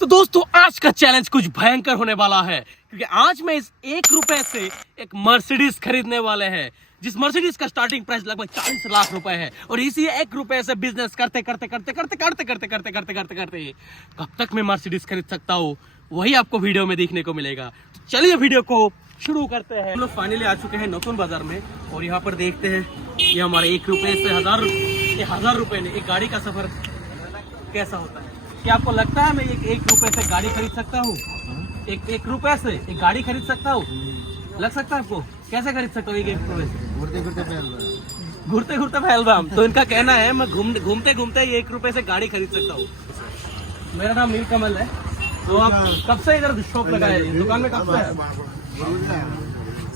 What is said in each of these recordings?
तो दोस्तों आज का चैलेंज कुछ भयंकर होने वाला है, क्योंकि आज मैं इस 1 रुपए से एक मर्सिडीज खरीदने वाले हैं, जिस मर्सिडीज का स्टार्टिंग प्राइस लगभग 40 लाख रुपए है। और इसी 1 रुपए से बिजनेस करते करते करते करते करते करते करते करते करते करते कब तक मैं मर्सिडीज खरीद सकता हूँ, वही आपको वीडियो में देखने को मिलेगा। तो चलिए वीडियो को शुरू करते हैं। हम लोग फाइनली आ चुके हैं नतून बाजार में, और यहाँ पर देखते हैं ये हमारे 1 रुपए से 1000 रुपए में एक गाड़ी का सफर कैसा होता है। क्या आपको लगता है मैं एक रुपए से गाड़ी खरीद सकता हूँ? एक रुपए से एक गाड़ी खरीद सकता हूँ? लग सकता है आपको? कैसे खरीद सकता हूँ? एक रुपए से घूरते घूरते पहलगाम। तो इनका कहना है मैं घूमते घूमते 1 रुपए से गाड़ी खरीद सकता हूँ। मेरा नाम नीलकमल है। तो आप कब से इधर शॉप लगाए, दुकान में कब से?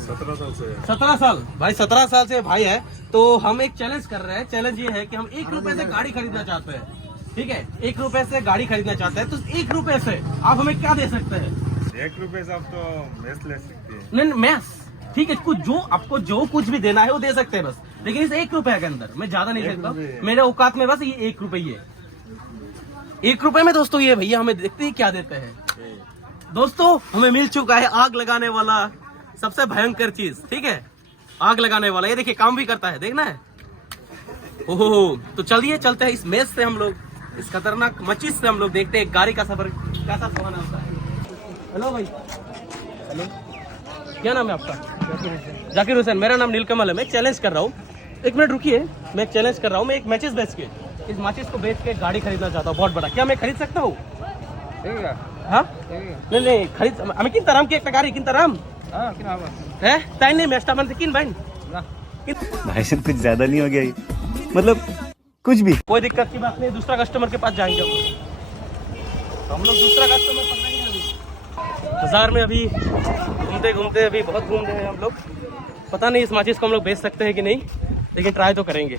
17 साल से। 17 साल भाई, 17 साल से भाई है। तो हम एक चैलेंज कर रहे हैं। चैलेंज ये है कि हम 1 रुपए से गाड़ी खरीदना चाहते हैं। ठीक है, 1 रुपए से गाड़ी खरीदना चाहते हैं। तो 1 रुपए से आप हमें क्या दे सकते हैं? 1 रुपए से आप तो मैस ले सकते हैं। नहीं मैस, ठीक है, आपको जो कुछ भी देना है वो दे सकते हैं बस, लेकिन इस 1 रुपए के अंदर मैं ज्यादा नहीं सकता। मेरे औकात में बस ये 1 रुपए ही है। 1 रुपए में दोस्तों ये भैया हमें देखते ही क्या देते हैं। दोस्तों हमें मिल चुका है आग लगाने वाला सबसे भयंकर चीज। ठीक है, आग लगाने वाला। ये देखिए काम भी करता है, देखना है। ओहो, तो चलिए चलते हैं इस मेज से, हम लोग इस खतरनाक मचीज से हम लोग देखते हैं गाड़ी का सफर कैसा सुहाना होता है। हेलो भाई। हेलो, क्या नाम है आपका? जाकिर हुसैन। मेरा नाम नीलकमल है। मैं चैलेंज कर रहा हूँ, 1 मिनट रुकिए। मैं एक चैलेंज कर रहा हूँ। मैं एक मैचेस बेच के इस माचिस को बेच के गाड़ी खरीदना चाहता हूँ बहुत बड़ा। क्या मैं खरीद सकता हूँ? हाँ नहीं खरीद हमें किन तरह की एक गाड़ी किन तरह है ताई नहीं मेस्टा मन से किन भाई भाई साहब कुछ ज्यादा नहीं हो गया ये? मतलब कुछ भी कोई दिक्कत की बात नहीं। दूसरा कस्टमर के पास जाएंगे तो हम लोग दूसरा कस्टमर पकड़ेंगे। अभी बाजार में अभी घूमते घूमते अभी बहुत घूम रहे हैं हम लोग। पता नहीं इस माचिस को हम लोग बेच सकते हैं कि नहीं, लेकिन ट्राई तो करेंगे।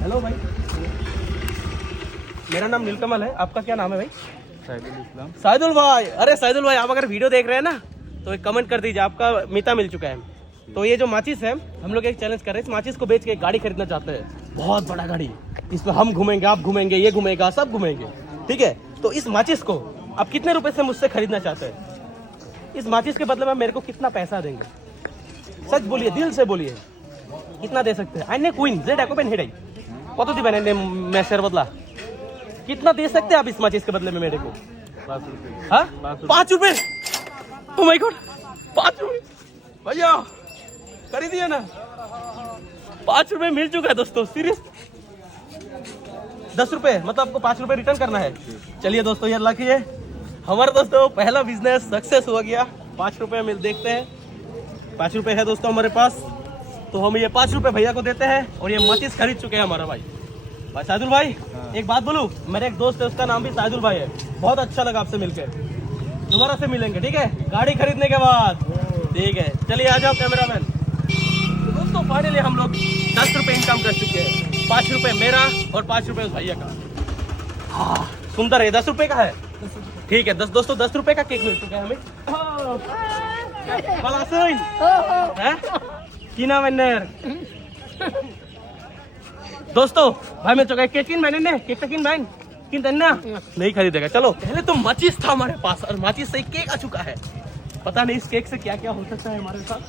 हेलो भाई, मेरा नाम नीलकमल है। आपका क्या नाम है भाई? साइदुल भाई। अरे साइदुल भाई, आप अगर वीडियो देख रहे हैं ना तो एक कमेंट कर दीजिए, आपका मीता मिल चुका है। तो ये जो माचिस है, हम लोग एक चैलेंज कर रहे हैं। इस माचिस को बेच के एक गाड़ी खरीदना चाहते हैं, बहुत बड़ा गाड़ी। इसमें हम घूमेंगे, आप घूमेंगे, ये घूमेगा, सब घूमेंगे। ठीक है, तो इस माचिस को आप कितने रुपए से मुझसे खरीदना चाहते हैं? इस माचिस के बदले में मेरे को कितना पैसा देंगे? सच बोलिए, दिल से बोलिए, कितना दे सकते हैं? आइने क्वीन जेड एकोपेन हेडाई कत दिबेन मैसेर बदला कितना दे सकते हैं आप इस माचिस के बदले में मेरे को? 5 रुपए। ओ माय गॉड, 5 रुपए भैया कर दिया ना। 5 रुपए मिल चुका है दोस्तों। सीरियस 10 रुपए, मतलब आपको 5 रुपए रिटर्न करना है। चलिए दोस्तों, ये लकी है हमारा। दोस्तों पहला बिजनेस सक्सेस हो गया। 5 रुपए मिल देखते हैं। 5 रुपए है दोस्तों हमारे पास, तो हम ये 5 रुपए भैया को देते हैं और ये माचिस खरीद चुके हैं हमारा भाई। भाई साइदुल भाई, एक बात बोलूं, मेरे एक दोस्त है, उसका नाम भी साइदुल भाई है। बहुत अच्छा लगा आपसे मिलकर। दोबारा से मिलेंगे, ठीक है, गाड़ी खरीदने के बाद। ठीक है, चलिए आ जाओ कैमरामैन। तो दोस्तों फाइनली हम लोग 10 रुपए इनकम कर चुके हैं। 5 रुपए मेरा और 5 रुपए उस भैया का। हाँ सुंदर है, 10 रुपए का है। ठीक है, दोस्तों 10 रुपए का केक मिल चुका है हमें। की नाम है दोस्तों भाई मिल चुका है केक। किन मैंने केक किन भाई किन तन्ना नहीं खरीदेगा। चलो, पहले तो माचिस था हमारे पास और माचिस से केक आ चुका है। पता नहीं इस केक से क्या क्या हो सकता है हमारे साथ।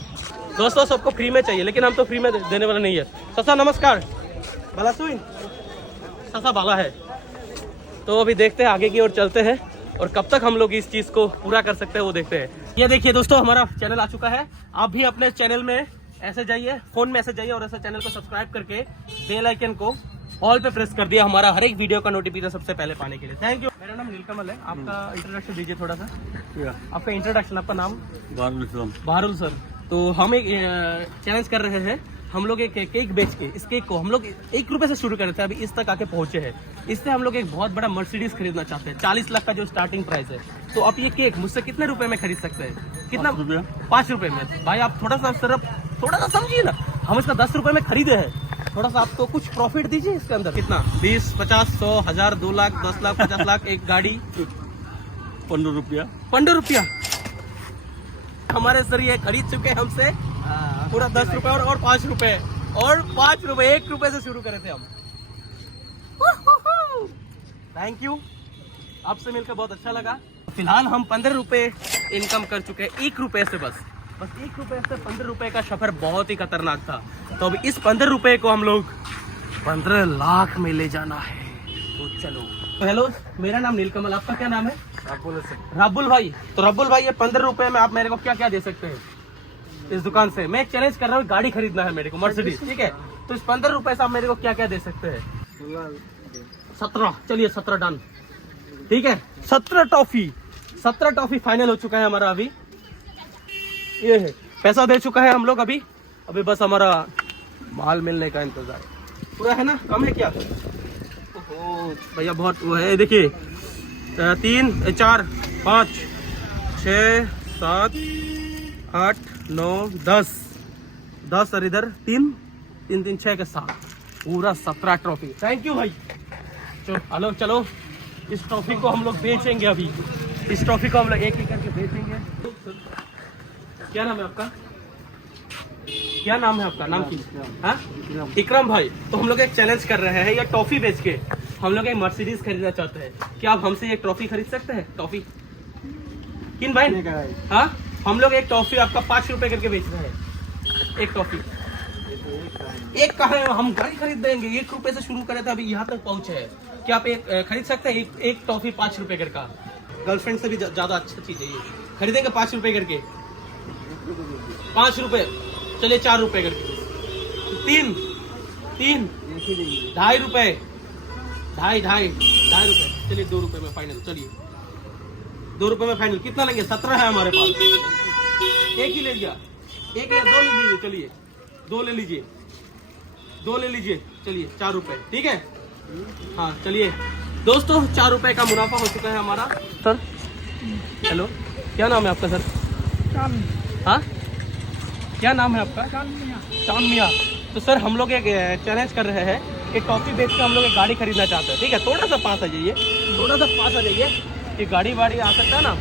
दोस्तों सबको फ्री में चाहिए, लेकिन हम तो फ्री में देने वाला नहीं है। ससा नमस्कार, बाला सुन ससा बाला है। तो अभी देखते हैं आगे की ओर चलते हैं, और कब तक हम लोग इस चीज को पूरा कर सकते हैं वो देखते हैं। ये देखिए दोस्तों, हमारा चैनल आ चुका है। आप भी अपने चैनल में ऐसे जाइए, फोन में ऐसे जाइए और ऐसे चैनल को सब्सक्राइब करके बेल आइकन को ऑल पे प्रेस कर दिया, हमारा हर एक वीडियो का नोटिफिकेशन सबसे पहले पाने के लिए। Thank you. मेरा नाम नीलकमल है। आपका इंट्रोडक्शन दीजिए थोड़ा सा। आपका इंट्रोडक्शन, आपका नाम? बहारुल सर। तो हम एक चैलेंज कर रहे हैं। हम लोग एक केक बेच के, इस केक को हम लोग 1 रुपए से शुरू कर रहे थे, अभी इस तक आके पहुंचे हैं। इससे हम लोग एक बहुत बड़ा मर्सिडीज खरीदना चाहते हैं। 40 लाख का जो स्टार्टिंग प्राइस है। तो आप ये केक मुझसे कितने रुपए में खरीद सकते हैं? कितना? 5 रुपए में। भाई आप थोड़ा सा समझिए ना, हम इसका 10 रुपए में खरीदे हैं। थोड़ा सा आपको कुछ प्रॉफिट दीजिए इसके अंदर। कितना? 20, 50, 100, 1000, 2 लाख, 10 लाख, 50 लाख, एक गाड़ी 15 रुपया। 15 रुपया हमारे सर ये खरीद चुके हैं हमसे पूरा 10 रुपए और 5 रुपए और 5 रुपए। 1 रुपए से शुरू करे थे हम। थैंक यू, आपसे मिलकर बहुत अच्छा लगा। फिलहाल हम 15 रुपए इनकम कर चुके हैं, 1 रुपए से बस 1 रुपए से 15 रुपए का सफर बहुत ही खतरनाक था। तो अब इस 15 रुपए को हम लोग 15 लाख में ले जाना है। तो चलो। तो हेलो, मेरा नाम नीलकमल, आपका क्या नाम है? राबुल भाई। तो राबुल भाई, ये 15 रुपए में आप मेरे को क्या क्या दे सकते हैं इस दुकान से? मैं एक चैलेंज कर रहा हूँ, गाड़ी खरीदना है मेरे को, मर्सिडीज, ठीक है? तो इस 15 रुपए से आप मेरे को क्या क्या दे सकते हैं? 17, चलिए 17 डन, ठीक है? 17 टॉफी फाइनल हो चुका है हमारा। अभी ये है, पैसा दे चुका है हम लोग। अभी बस हमारा माल मिलने का इंतजार पूरा है ना? कम है क्या? ओहो भैया, बहुत वो है। देखिए 3 4 5 6 7 8 9 10 और इधर 3 3 6 के साथ पूरा 17 ट्रॉफी। थैंक यू भाई। चलो चलो, इस ट्रॉफी को हम लोग बेचेंगे। अभी इस ट्रॉफी को हम लोग एक करके बेचेंगे। क्या नाम है आपका? क्या नाम है आपका? नाम की? हाँ, इकराम भाई। तो हम लोग एक चैलेंज कर रहे हैं, ये टॉफी बेच के हम लोग एक मर्सिडीज खरीदना चाहते हैं। क्या आप हमसे एक ट्रॉफी खरीद सकते हैं? टॉफी किन भाई? हाँ, हम लोग एक टॉफी आपका 5 रुपए करके बेच रहे हैं। एक टॉफी, एक कहा है, हम गाड़ी खरीद देंगे। 1 रुपए से शुरू करे थे, अभी यहाँ तक पहुंचे हैं। क्या आप एक खरीद सकते हैं? एक टॉफी 5 रुपए करका। गर्लफ्रेंड से भी ज्यादा अच्छा चीज है ये। खरीदेंगे 5 रुपए करके? 5 रुपए, चलिए 4 रुपए करके। 3 2.5 रुपए, 2.5 रुपए, चलिए 2 रुपए में फाइनल। चलिए 2 रुपए में फाइनल। कितना लेंगे? 17 है हमारे पास। एक ही ले लिया, एक या 2 ले लीजिए। चलिए 2 ले लीजिए, 2 ले लीजिए। चलिए 4 रुपए, ठीक है? हाँ चलिए दोस्तों, 4 रुपए का मुनाफा हो चुका है हमारा। सर हेलो, क्या नाम है आपका सर? हाँ, क्या नाम है आपका? चांद मियाँ। तो सर हम लोग एक चैलेंज कर रहे हैं, एक टॉफी बेच के हम लोग एक गाड़ी खरीदना चाहते हैं, ठीक है? थोड़ा सा पास आ जाइए, ये गाड़ी वाड़ी आ सकता है ना?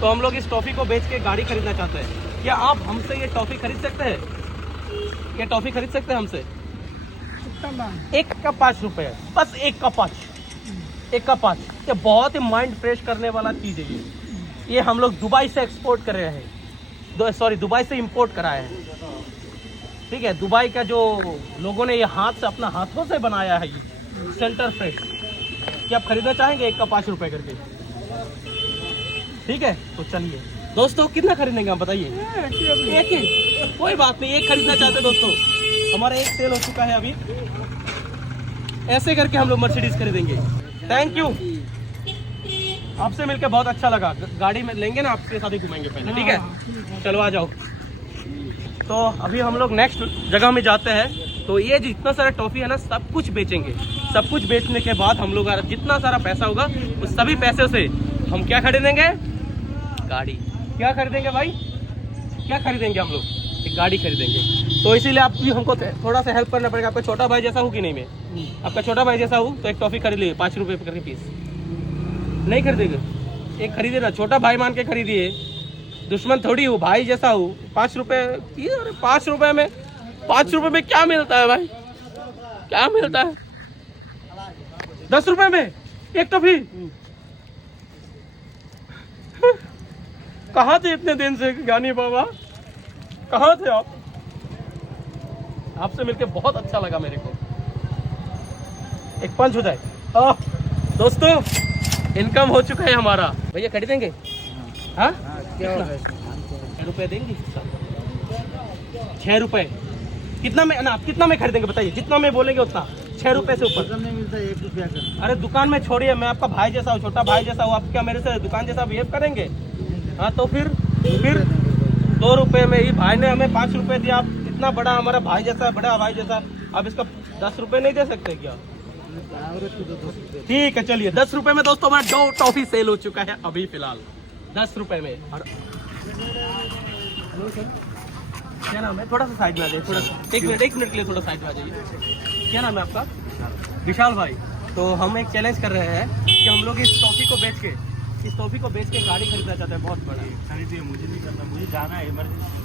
तो हम लोग इस टॉफी को बेच के गाड़ी खरीदना चाहते हैं। क्या आप हमसे ये टॉफी खरीद सकते हैं? ये टॉफी खरीद सकते हैं हमसे? 1 का 5 रुपए, बस 1 का 5। ये बहुत ही माइंड फ्रेश करने वाला चीज है ये हम लोग दुबई से एक्सपोर्ट कर रहे हैं, दुबई से इंपोर्ट कराए हैं, ठीक है? दुबई का जो लोगों ने ये हाथ से, अपना हाथों से बनाया है ये सेंटर फ्रेश। क्या आप खरीदना चाहेंगे? 1 का 5 रुपए करके, ठीक है? तो चलिए दोस्तों, कितना खरीदेंगे आप बताइए? एक ही, कोई बात नहीं, 1 खरीदना चाहते दोस्तों। हमारा 1 सेल हो चुका है अभी। ऐसे करके हम लोग मर्सिडीज खरीदेंगे। थैंक यू, आपसे मिलकर बहुत अच्छा लगा। गाड़ी में लेंगे ना, आपके साथ ही घुमाएंगे पहले, ठीक है? चलो आ जाओ। तो अभी हम लोग नेक्स्ट जगह में जाते हैं। तो ये जितना सारा टॉफी है ना, सब कुछ बेचेंगे। सब कुछ बेचने के बाद हम लोग जितना सारा पैसा होगा, उस सभी पैसे से हम क्या खरीदेंगे? गाड़ी। क्या खरीदेंगे भाई? क्या खरीदेंगे हम लोग? एक गाड़ी खरीदेंगे। तो इसीलिए आप भी हमको थोड़ा सा हेल्प करना पड़ेगा। आपका छोटा भाई जैसा हूँ कि नहीं? मैं आपका छोटा भाई जैसा हूँ, तो एक टॉफी खरीद लीजिए 5 रुपए करके पीस। नहीं खरीदेंगे? एक खरीदे ना, छोटा भाई मान के खरीदिए, दुश्मन थोड़ी हूँ, भाई जैसा हूँ। 5 रुपए, 5 रुपए में, 5 रुपए में क्या मिलता है भाई? क्या मिलता है? 10 रुपए में एक टॉफी। कहाँ थे इतने दिन से ज्ञानी बाबा? कहाँ थे आप? आपसे मिलकर बहुत अच्छा लगा मेरे को। एक पंच हो जाए। दोस्तों, इनकम हो चुका है हमारा। भैया खरीदेंगे? हाँ, क्या 6 रुपए देंगे? 6 रुपए कितना में ना? आप कितना में खरीदेंगे बताइए? जितना में बोलेंगे उतना। 6 रुपए से ऊपर नहीं मिलता है। 1 रुपया का। अरे दुकान में छोड़िए, मैं आपका भाई जैसा हूँ, छोटा भाई जैसा हूँ। आप क्या मेरे से दुकान जैसा बिहेव करेंगे? हाँ, तो फिर 2 रुपए में ही भाई ने हमें 5 रुपए दिया। आप इतना बड़ा हमारा भाई जैसा, बड़ा भाई जैसा, आप इसका 10 रुपए नहीं दे सकते क्या? ठीक है चलिए 10 रुपए में दोस्तों हमारा 2 टॉफी सेल हो चुका है अभी फिलहाल 10 रुपए में। और हेलो सर, क्या नाम है? थोड़ा सा साइड में आ जाइए, थोड़ा 1 मिनट के लिए थोड़ा साइड में आ जाइए। क्या नाम है आपका? विशाल भाई। तो हम एक चैलेंज कर रहे हैं कि हम लोग इस टॉफी को बेच के गाड़ी खरीदना चाहते हैं, बहुत बड़ा। खरीदिए, मुझे नहीं करना, मुझे जाना है इमरजेंसी।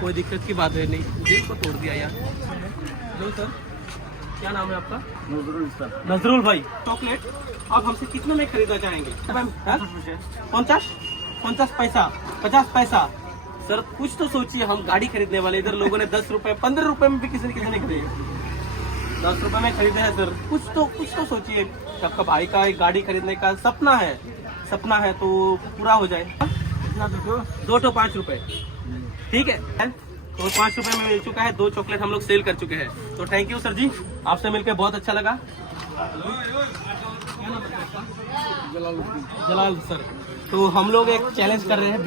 कोई दिक्कत की बात है नहीं, दिल को तोड़ दिया यार। हेलो सर, क्या नाम है आपका? नजरुल नजरुल भाई। चॉकलेट आप हमसे कितने में खरीदना चाहेंगे? 50 पैसा, 50 पैसा। सर कुछ तो सोचिए, हम गाड़ी खरीदने वाले, इधर लोगों ने 10 रुपए 15 रुपए में भी किसी ने खरीदे, 10 रुपए में खरीदे हैं सर। कुछ तो सोचिए, आपका भाई का एक गाड़ी खरीदने का सपना है तो पूरा हो जाए। 2 तो 5 रुपए, ठीक है, तो 5 रुपए में मिल चुका है। 2 चॉकलेट हम लोग सेल कर चुके हैं। तो थैंक यू सर जी, आपसे मिलकर बहुत अच्छा लगा। जलाल सर। तो हम लोग एक चैलेंज कर रहे हैं,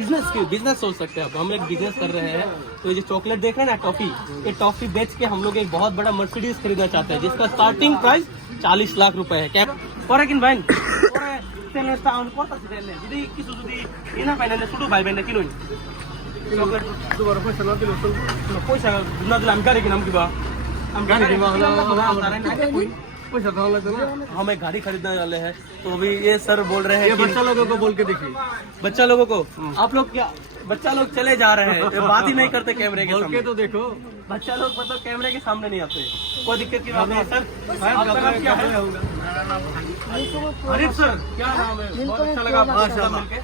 बिजनेस सोच सकते हैं अब हम एक बिजनेस कर रहे हैं। तो ये जो चॉकलेट देख रहे हैं ना, टॉफी, ये टॉफी बेच के हम लोग एक बहुत बड़ा मर्सिडीज खरीदना चाहते हैं, जिसका स्टार्टिंग प्राइस 40 लाख रुपए है। क्या भाई हमें गाड़ी खरीदने वाले हैं, तो अभी ये सर बोल रहे हैं, बच्चा लोगों को बोल के देखिए, बच्चा लोगों को आप लोग क्या, बच्चा लोग चले जा रहे हैं, ये बात ही नहीं करते कैमरे के सामने, तो देखो बच्चा लोग मतलब कैमरे के सामने नहीं आते। कोई दिक्कत की बात नहीं सर। आपका नाम क्या है? हरीफ सर, क्या नाम है? बहुत अच्छा लगा आपसे मिलके,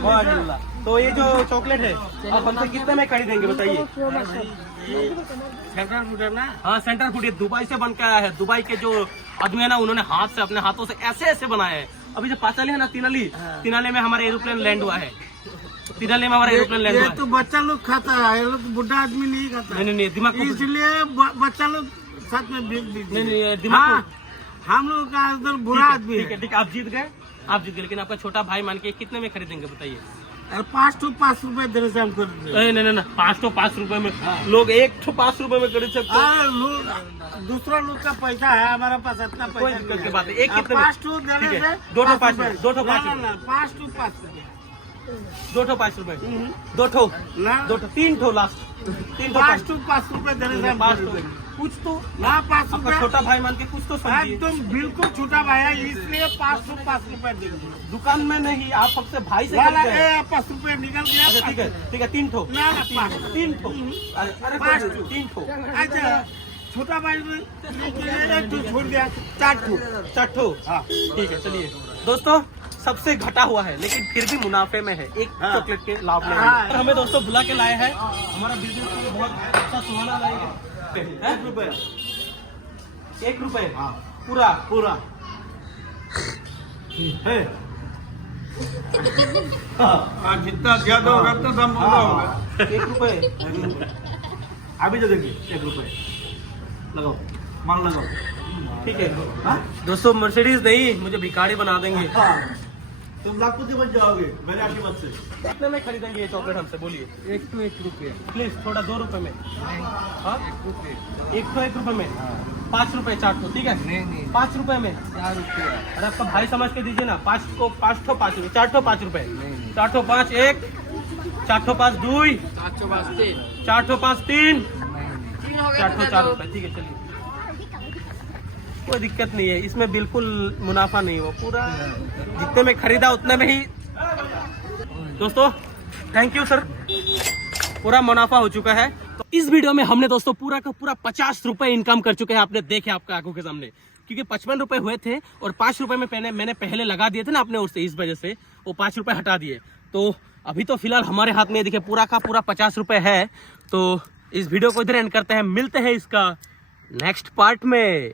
माशाल्लाह। तो ये जो चॉकलेट है आप हमसे कितने में खरीदेंगे बताइए? सेंटर फूड है ना? हाँ सेंटर फूड, ये दुबई से बन के आया है। दुबई के जो आदमी है ना, उन्होंने अपने हाथों से ऐसे बनाए हैं। अभी जो पाचाली है ना, तिनाली में हमारा एरोप्लेन लैंड हुआ है। तिनाली में हमारा एरोप्लेन लैंड हुआ है। तो बच्चा लोग खाता है, ये लोग बुढ़ा आदमी नहीं खाता। नहीं दिमाग को, इसलिए बच्चा लोग साथ में बेच दीजिए। नहीं दिमाग को, हम लोग का इधर बुरा आदमी है। ठीक है, आप जीत गए, लेकिन आपका छोटा भाई मान के कितने में खरीदेंगे बताइए? 5 रुपए देने से हम कर नहीं 5 रुपए में लोग 5 रुपए में खरीद सकते हैं। दूसरा लोग का पैसा है, हमारा पास इतना कोई पैसा दिक्कत की बात है। एक कितने 5 टू देने से 2 तो 5 5 2 तो 5 रुपए 2 3 ठो लास्ट 5 रुपए देने से हम 5 कर देंगे। कुछ तो ना 5 आपका रुपए, छोटा भाई मान के कुछ तो समझिए। एकदम बिल्कुल छोटा भाई है, इसलिए 5 रुपए देंगे। दुकान में नहीं, आप सबसे भाई से खरीदते हैं। 5 रुपए निकल गया। अच्छा ठीक है 3 ठो, ना 3 ठो, अरे 3 ठो। अच्छा छोटा भाई ने 1 ठो छोड़ दिया, 4 ठो। हाँ ठीक है, चलिए दोस्तों, सबसे घटा हुआ है लेकिन फिर भी मुनाफे में है, एक चॉकलेट के लाभ में है। और हमें दोस्तों बुला के लाए हैं, हमारा बिजनेस के लिए बहुत अच्छा सुहाना लाएंगे। 1 रुपए पूरा है। जितना ज्यादा होगा उतना दाम महंगा होगा। 1 रुपए अभी तो देखिए, 1 रुपए लगाओ, मान लगाओ, ठीक है। दोस्तों मर्सिडीज नहीं, मुझे भिखारी बना देंगे। तुम लाखपति बन जाओगे मेरे आशीर्वाद से। कितने में खरीदेंगे ये चॉकलेट हमसे बोलिए? 1 रुपये प्लीज, थोड़ा 2 रुपए में। हाँ 1 रुपए में 5 रुपए 4 ठो, ठीक है? नहीं 5 रुपए में 4 रुपये। अरे आपका भाई समझ के दीजिए ना, 5 ठो 5 रुपए, 4 ठो 5 रुपए, 4 ठो 5 1, 4 ठो 5 2, 4 ठो 5 3, 4 ठो 4 रुपए, ठीक है चलिए, कोई दिक्कत नहीं है इसमें, बिल्कुल मुनाफा नहीं हुआ, पूरा जितने में खरीदा उतने में ही। दोस्तों थैंक यू सर, पूरा मुनाफा हो चुका है। तो इस वीडियो में हमने दोस्तों पूरा का पूरा 50 रुपए इनकम कर चुके हैं, आपने देखे आपका आंखों के सामने, क्योंकि 55 रुपए हुए थे और 5 रुपए में मैंने पहले लगा दिए थे ना अपने ओर से, इस वजह से वो 5 रुपए हटा दिए। तो अभी तो फिलहाल हमारे हाथ में देखिए पूरा का पूरा 50 रुपए है। तो इस वीडियो को इधर एंड करते हैं, मिलते हैं इसका नेक्स्ट पार्ट में।